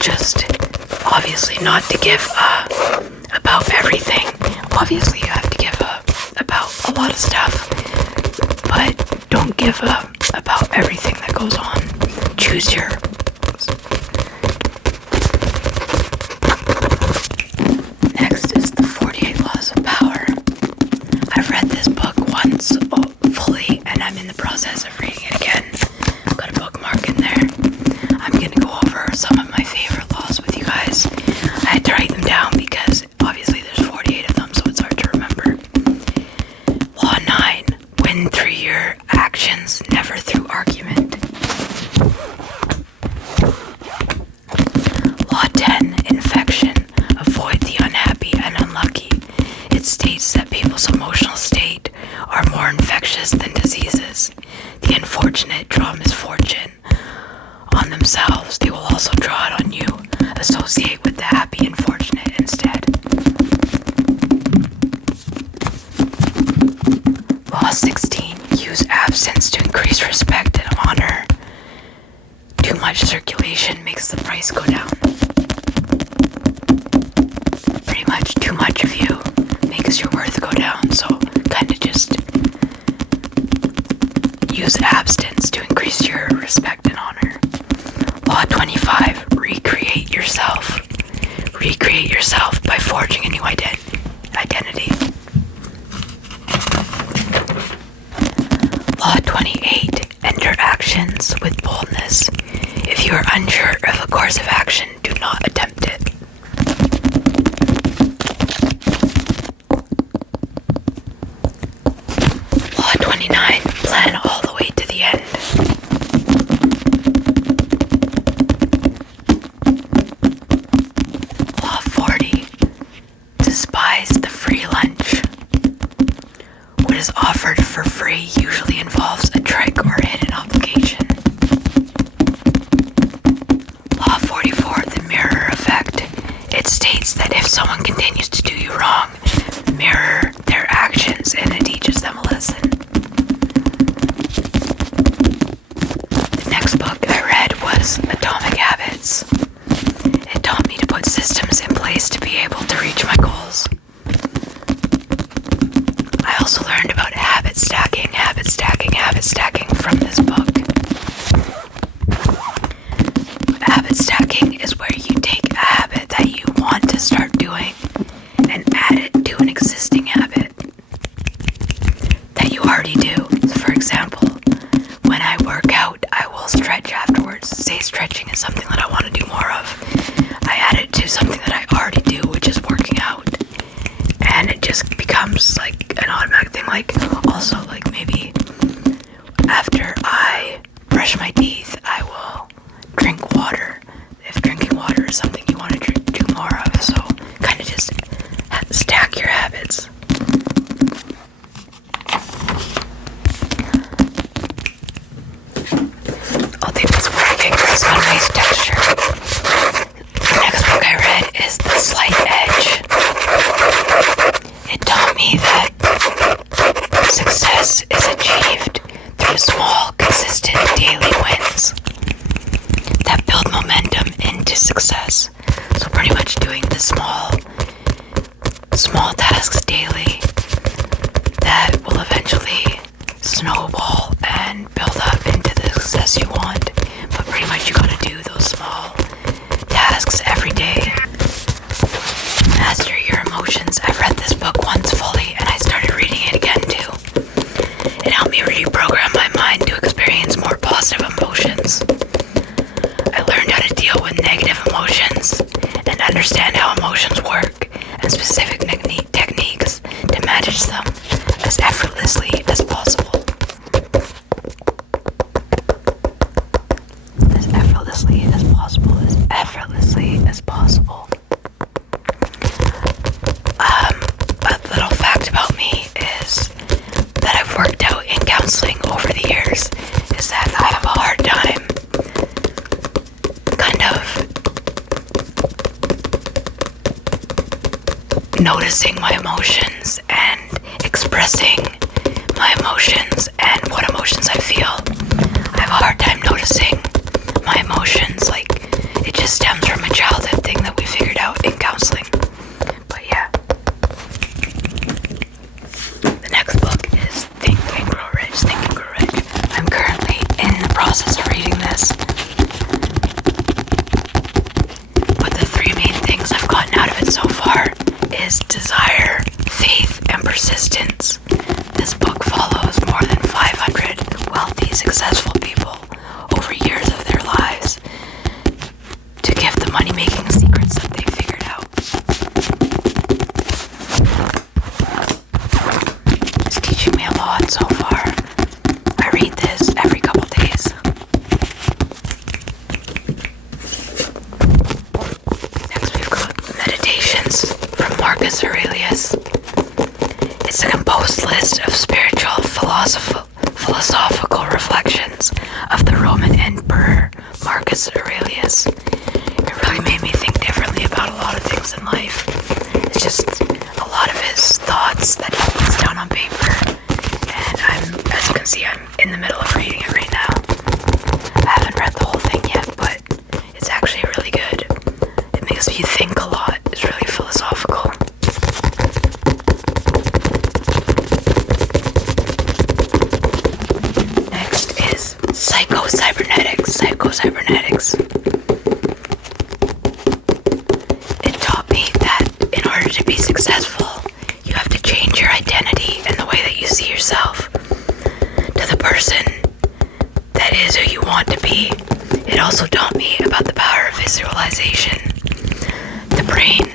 just obviously not to give about everything. Obviously you have to give about a lot of stuff, but don't give about everything that goes on. Choose your... Next is the 48 Laws of Power. I've read this book once fully, and I'm in the process of reading it again. I've got a bookmark in there. I'm going to go over some of my favorite laws with you guys. I had to write them down because obviously there's 48 of them, so it's hard to remember. Law 9, win through your actions, never through argument. Law 10, infection, avoid the unhappy and unlucky. It states that people's emotional state are more infectious than diseases. The unfortunate draw misfortune on themselves, they will also draw it on you. Associate with the happy and fortunate instead. Law 16, use absence to increase respect and honor. Too much circulation makes the price go down. Pretty much too much of you makes your worth go down, so kind of just use abstinence to increase your respect and honor. Law 25, recreate yourself. Recreate yourself by forging a new identity. Law 28, enter actions with boldness. If you are unsure of a course of action, do not attempt it. Law 29, plan all the way to the end. Law 40, despise the free lunch. What is offered for free usually involves a trick or hidden obligation. Law 44, the mirror effect. It states that if someone continues to do you wrong, mirror their actions and it teaches them a lesson. The next book I read was Atomic Habits. It taught me to put systems in place to be able to reach my goals. I also learned about habit stacking from this book. Habit stacking is where you take a habit that you want to start doing and add it to an existing habit that you already do. So for example, when I work out, I will stretch afterwards. Say stretching is something that I want to do more of. I add it to something that I already do, which is working out. And it just becomes like an automatic thing. Like also like maybe after I brush my teeth, I will drink water. If drinking water is something you want to do more of, so kind of just stack your habits. I'll take this working. It's got a nice texture. The next book I read is The Slight Edge. It taught me that success is achieved through small, consistent daily wins that build momentum into success. So pretty much doing the small tasks daily that will eventually snowball and build up into the success you want. But pretty much you gotta do those small tasks every day. Master your emotions. I read this book once fully and I started reading it again too. It helped me reprogram my mind to experience more positive emotions. I learned how to deal with negative emotions and understand how emotions work and specific techniques to manage them as effortlessly as possible. As effortlessly as possible. As effortlessly as possible. A little fact about me is that I've worked out in counseling over the years is that I have a hard time kind of noticing my emotions and expressing my emotions and what emotions I feel. I have a hard time noticing my emotions, like it just just stems from a childhood thing that we figured out in counseling. But yeah. The next book is Think and Grow Rich, Think and Grow Rich. I'm currently in the process of reading this. But the three main things I've gotten out of it so far is desire, faith, and persistence. This book follows more than 500 wealthy, successful people over years of their lives to give the money-making secrets that they figured out. It's teaching me a lot so far. I read this every couple days. Next we've got Meditations from Marcus Aurelius. It's a composed list of spiritual philosophical reflections of the Roman Emperor Marcus Aurelius. It really made me think differently about a lot of things in life. It's just a lot of his thoughts that he puts down on paper, and as you can see, I'm in the middle of reading it right now. I haven't read the whole thing yet, but it's actually really good. It makes you think a lot. It's really philosophical. Next is Psycho-Cybernetics. Psycho-Cybernetics. It taught me that in order to be successful, you have to change your identity and the way that you see yourself to the person that is who you want to be. It also taught me about the power of visualization. The brain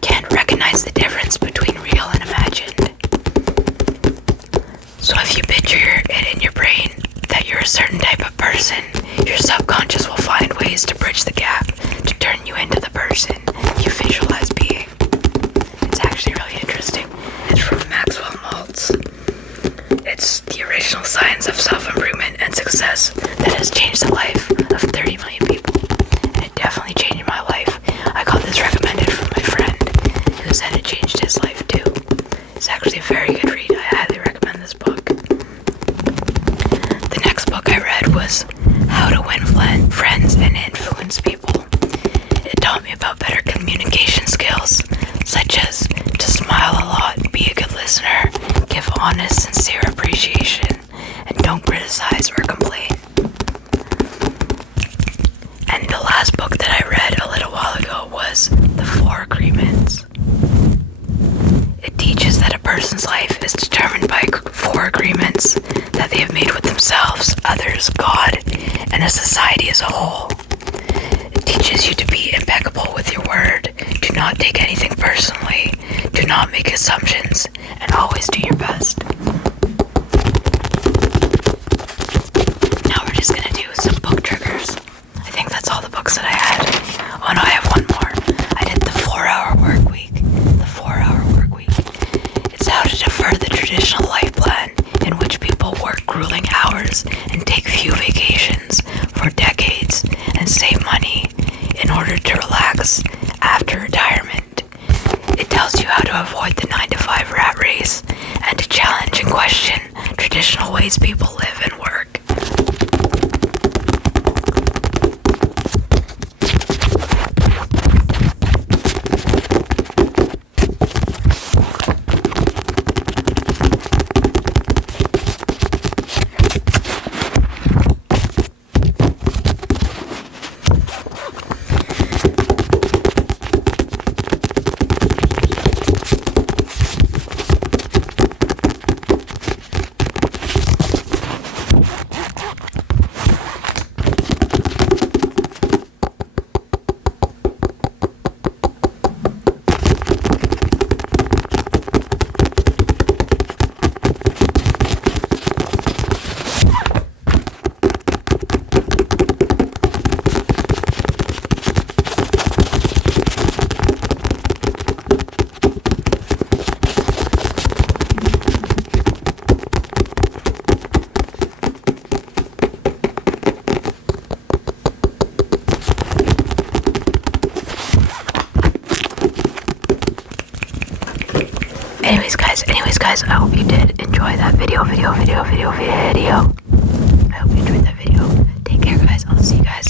can't recognize the difference between real and imagined. So if you picture it in your brain that you're a certain type of person, your subconscious will find ways to bridge the gap to turn you into the person you visualize being. It's actually really interesting. It's from Maxwell Maltz. It's the original science of self-improvement and success that has changed the life of 30 million people. And it definitely changed my life. I got this recommended from my friend who said it changed his life too. It's actually a very good read. I highly recommend this book. The next book I read was How to Win Friends and Influence People. It taught me about better communication skills, such as to smile a lot, be a good listener, give honest, sincere appreciation, and don't criticize or complain. And the last book that I read a little while ago was The Four Agreements. It teaches that a person's life is determined by 4 agreements that they have made with themselves, others, God, and a society as a whole. It teaches you to be impeccable with your word, do not take anything personally, do not make assumptions, and always do your best. Now we're just gonna do some book triggers. I think that's all the books that I had. Oh no, I have one more. I did the 4-hour work week. The 4-hour work week. It's how to defer the traditional life plan in which people work grueling hours and take few vacations for decades and save money in order to relax after retirement. It tells you how to avoid the 9-to-5 rat race and to challenge and question traditional ways people live and work. Anyways guys, I hope you did enjoy that video. I hope you enjoyed that video. Take care guys, I'll see you guys